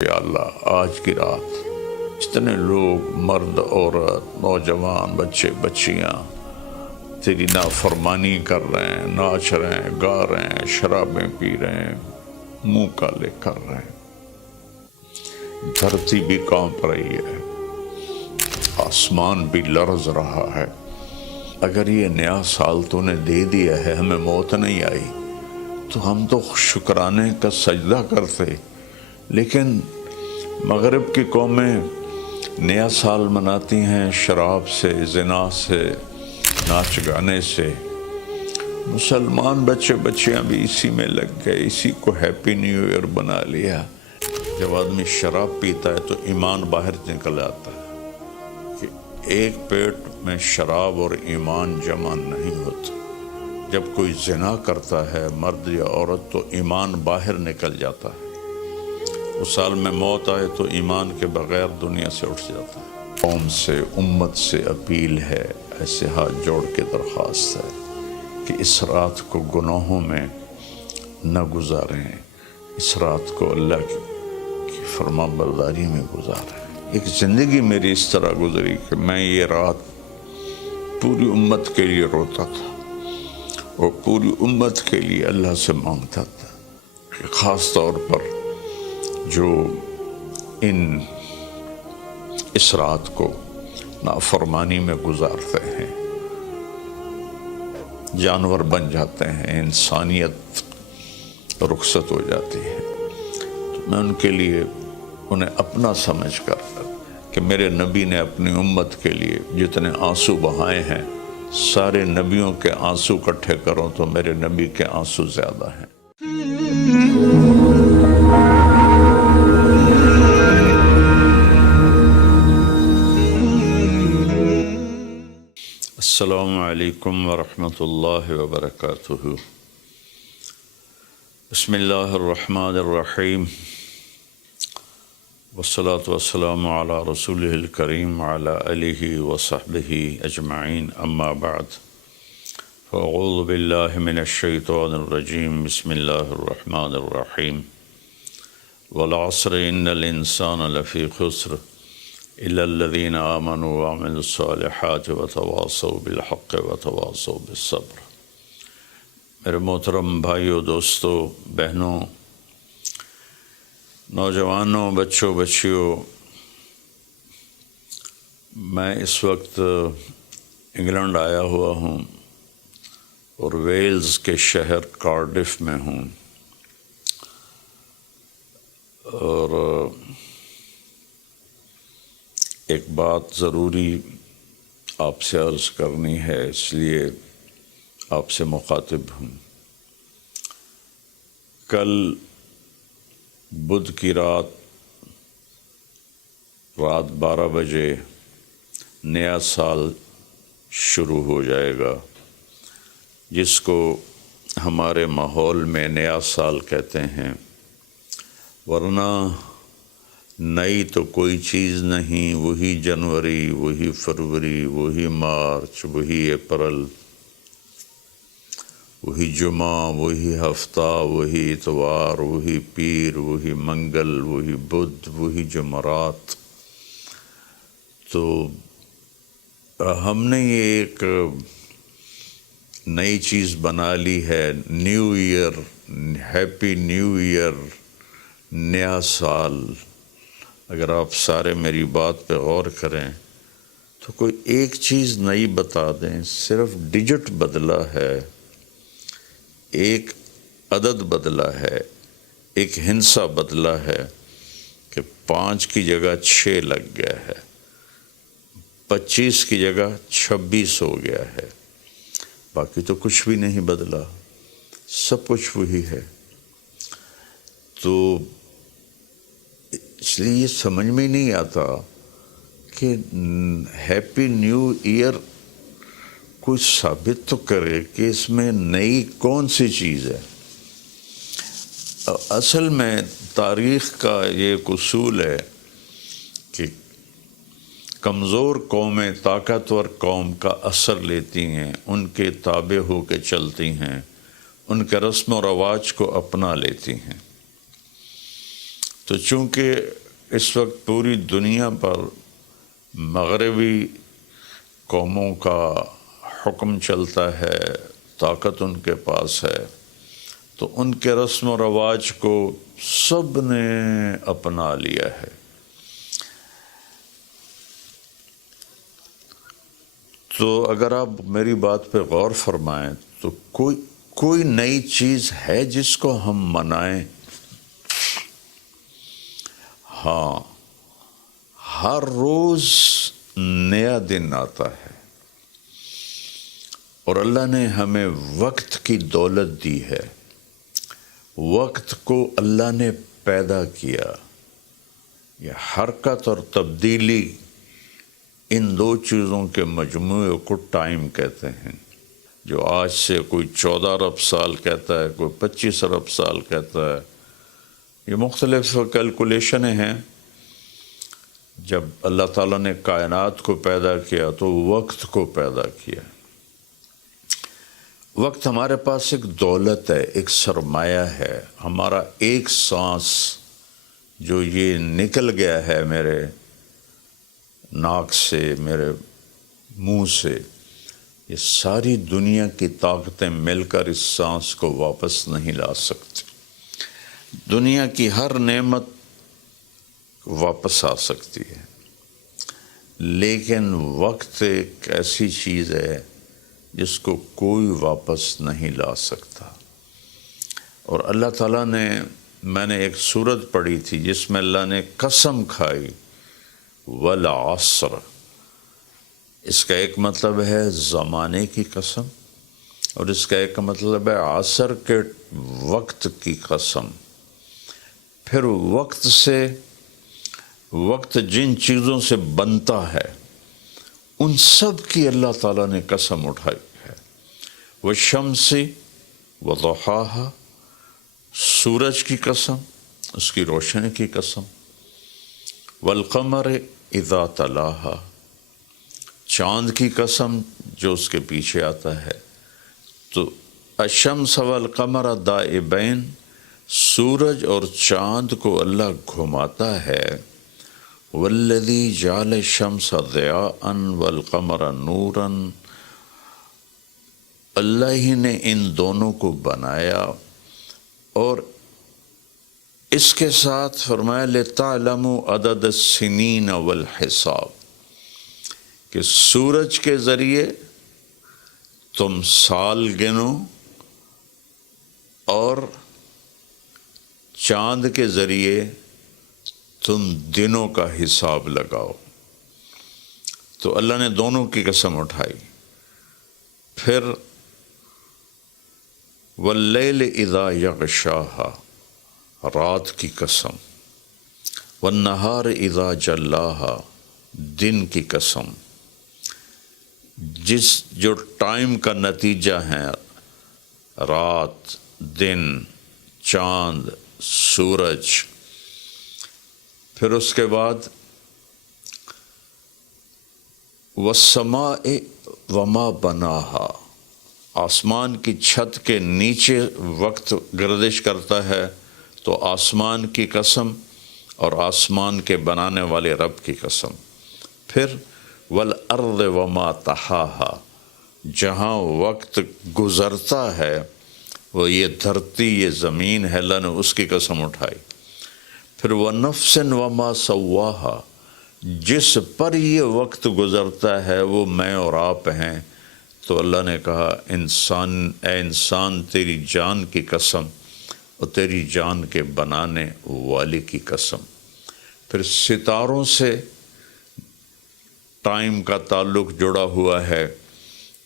یا اللہ آج کی رات جتنے لوگ مرد عورت نوجوان بچے بچیاں تیری نافرمانی کر رہے ہیں، ناچ رہے ہیں، گا رہے ہیں، شرابیں پی رہے ہیں، منہ کالے کر رہے ہیں، دھرتی بھی کانپ رہی ہے، آسمان بھی لرز رہا ہے۔ اگر یہ نیا سال تو نے دے دیا ہے، ہمیں موت نہیں آئی تو ہم تو شکرانے کا سجدہ کرتے، لیکن مغرب کی قومیں نیا سال مناتی ہیں شراب سے، زنا سے، ناچ گانے سے۔ مسلمان بچے بچیاں بھی اسی میں لگ گئے، اسی کو ہیپی نیو ایئر بنا لیا۔ جب آدمی شراب پیتا ہے تو ایمان باہر نکل آتا ہے کہ ایک پیٹ میں شراب اور ایمان جمع نہیں ہوتا۔ جب کوئی زنا کرتا ہے مرد یا عورت تو ایمان باہر نکل جاتا ہے۔ اس سال میں موت آئے تو ایمان کے بغیر دنیا سے اٹھ جاتا ہے۔ قوم سے، امت سے اپیل ہے، ایسے ہاتھ جوڑ کے درخواست ہے کہ اس رات کو گناہوں میں نہ گزاریں، اس رات کو اللہ کی فرما برداری میں گزاریں۔ ایک زندگی میری اس طرح گزری کہ میں یہ رات پوری امت کے لیے روتا تھا اور پوری امت کے لیے اللہ سے مانگتا تھا کہ خاص طور پر جو اس رات کو نافرمانی میں گزارتے ہیں، جانور بن جاتے ہیں، انسانیت رخصت ہو جاتی ہے، تو میں ان کے لیے انہیں اپنا سمجھ کر کہ میرے نبی نے اپنی امت کے لیے جتنے آنسو بہائے ہیں، سارے نبیوں کے آنسو اکٹھے کروں تو میرے نبی کے آنسو زیادہ ہیں۔ السلام علیکم ورحمۃ اللہ وبرکاتہ۔ بسم اللہ الرحمن الرحیم، والصلاة والسلام علی رسولہ الکریم وعلی آلہ وصحبہ اجمعین، اما بعد، فاعوذ باللہ من الشیطان الرجیم، بسم اللہ الرحمن الرحیم، والعصر ان الانسان لفی خسر الا الذین آمنوا وعملوا الصالحات وتواصوا بالحق وتواصوا بالصبر۔ میرے محترم بھائیوں، دوستوں، بہنوں، نوجوانوں، بچوں بچیوں، میں اس وقت انگلینڈ آیا ہوا ہوں اور ویلز کے شہر کارڈف میں ہوں، اور ایک بات ضروری آپ سے عرض کرنی ہے، اس لیے آپ سے مخاطب ہوں۔ کل بدھ کی رات 12 بجے نیا سال شروع ہو جائے گا، جس کو ہمارے ماحول میں نیا سال کہتے ہیں، ورنہ نئی تو کوئی چیز نہیں، وہی جنوری، وہی فروری، وہی مارچ، وہی اپریل، وہی جمعہ، وہی ہفتہ، وہی اتوار، وہی پیر، وہی منگل، وہی بدھ، وہی جمعرات۔ تو ہم نے یہ ایک نئی چیز بنا لی ہے، new year, happy new year, نیا سال۔ اگر آپ سارے میری بات پہ غور کریں تو کوئی ایک چیز نئی بتا دیں، صرف ڈیجٹ بدلا ہے، ایک عدد بدلا ہے، ایک ہندسہ بدلا ہے کہ 5 کی جگہ 6 لگ گیا ہے، 25 کی جگہ 26 ہو گیا ہے، باقی تو کچھ بھی نہیں بدلا، سب کچھ وہی ہے۔ تو اس لیے یہ سمجھ میں نہیں آتا کہ ہیپی نیو ایئر کوئی ثابت تو کرے کہ اس میں نئی کون سی چیز ہے۔ اصل میں تاریخ کا یہ ایک اصول ہے کہ کمزور قومیں طاقتور قوم کا اثر لیتی ہیں، ان کے تابع ہو کے چلتی ہیں، ان کے رسم و رواج کو اپنا لیتی ہیں۔ تو چونکہ اس وقت پوری دنیا پر مغربی قوموں کا حکم چلتا ہے، طاقت ان کے پاس ہے، تو ان کے رسم و رواج کو سب نے اپنا لیا ہے۔ تو اگر آپ میری بات پہ غور فرمائیں تو کوئی نئی چیز ہے جس کو ہم منائیں؟ ہاں، ہر روز نیا دن آتا ہے، اور اللہ نے ہمیں وقت کی دولت دی ہے۔ وقت کو اللہ نے پیدا کیا۔ یہ حرکت اور تبدیلی، ان دو چیزوں کے مجموعے کو ٹائم کہتے ہیں۔ جو آج سے کوئی 14 ارب سال کہتا ہے، کوئی 25 ارب سال کہتا ہے، یہ مختلف کیلکولیشنیں ہیں۔ جب اللہ تعالیٰ نے کائنات کو پیدا کیا تو وقت کو پیدا کیا۔ وقت ہمارے پاس ایک دولت ہے، ایک سرمایہ ہے۔ ہمارا ایک سانس جو یہ نکل گیا ہے میرے ناک سے، میرے منہ سے، یہ ساری دنیا کی طاقتیں مل کر اس سانس کو واپس نہیں لا سکتی۔ دنیا کی ہر نعمت واپس آ سکتی ہے، لیکن وقت ایک ایسی چیز ہے جس کو کوئی واپس نہیں لا سکتا۔ اور اللہ تعالیٰ نے، میں نے ایک سورت پڑھی تھی جس میں اللہ نے قسم کھائی، والعصر۔ اس کا ایک مطلب ہے زمانے کی قسم، اور اس کا ایک مطلب ہے عصر کے وقت کی قسم۔ پھر وقت جن چیزوں سے بنتا ہے ان سب کی اللہ تعالیٰ نے قسم اٹھائی ہے۔ والشمس وضحاها، سورج کی قسم، اس کی روشنی کی قسم۔ والقمر اذا تلاها، چاند کی قسم جو اس کے پیچھے آتا ہے۔ تو الشمس والقمر دائبین، سورج اور چاند کو اللہ گھماتا ہے۔ والذی جعل الشمس ضیاء والقمر نورا، اللہ ہی نے ان دونوں کو بنایا، اور اس کے ساتھ فرمایا لِتَعْلَمُوا عَدَدَ السِّنِينَ وَالْحِسَابَ، کہ سورج کے ذریعے تم سال گنو اور چاند کے ذریعے تم دنوں کا حساب لگاؤ۔ تو اللہ نے دونوں کی قسم اٹھائی۔ پھر واللیل اذا یغشاہا، رات کی قسم۔ والنہار اذا جلاہا، دن کی قسم۔ جو ٹائم کا نتیجہ ہے، رات، دن، چاند، سورج۔ پھر اس کے بعد والسماء وما بناہا، آسمان کی چھت کے نیچے وقت گردش کرتا ہے، تو آسمان کی قسم اور آسمان کے بنانے والے رب کی قسم۔ پھر والارض وما طحاہا، جہاں وقت گزرتا ہے وہ یہ دھرتی، یہ زمین ہے، اللہ نے اس کی قسم اٹھائی۔ پھر ونفس وما سواہا، جس پر یہ وقت گزرتا ہے وہ میں اور آپ ہیں، تو اللہ نے کہا اے انسان تیری جان کی قسم اور تیری جان کے بنانے والے کی قسم۔ پھر ستاروں سے ٹائم کا تعلق جڑا ہوا ہے،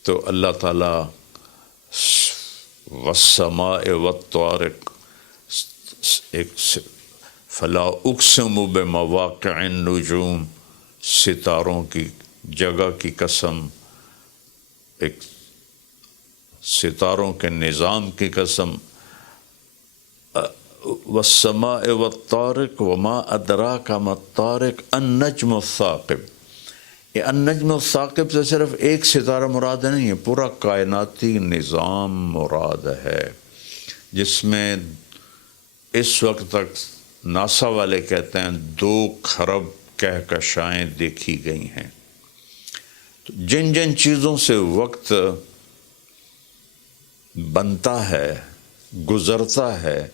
تو اللہ تعالیٰ والسماء والطارق، ایک فلا اقسم بمواقع النجوم، ستاروں کی جگہ کی قسم، ایک ستاروں کے نظام کی قسم۔ والسماء والطارق وما ادراک ما الطارق النجم الثاقب۔ یہ النجم الثاقب سے صرف ایک ستارہ مراد نہیں ہے، پورا کائناتی نظام مراد ہے، جس میں اس وقت تک ناسا والے کہتے ہیں 2 کھرب کہکشائیں دیکھی گئی ہیں۔ تو جن جن چیزوں سے وقت بنتا ہے، گزرتا ہے،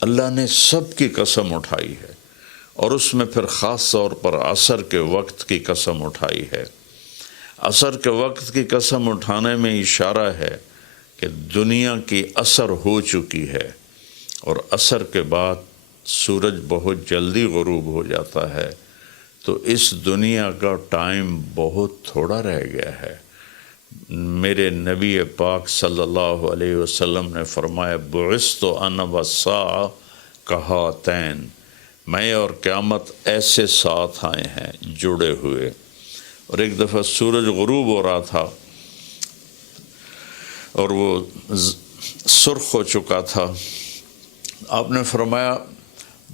اللہ نے سب کی قسم اٹھائی ہے، اور اس میں پھر خاص طور پر عصر کے وقت کی قسم اٹھائی ہے۔ عصر کے وقت کی قسم اٹھانے میں اشارہ ہے کہ دنیا کی عصر ہو چکی ہے، اور عصر کے بعد سورج بہت جلدی غروب ہو جاتا ہے، تو اس دنیا کا ٹائم بہت تھوڑا رہ گیا ہے۔ میرے نبی پاک صلی اللہ علیہ وسلم نے فرمایا بعثت انا والساعہ کہاتین، میں اور قیامت ایسے ساتھ آئے ہیں جڑے ہوئے۔ اور ایک دفعہ سورج غروب ہو رہا تھا اور وہ سرخ ہو چکا تھا، آپ نے فرمایا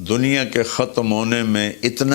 دنیا کے ختم ہونے میں اتنا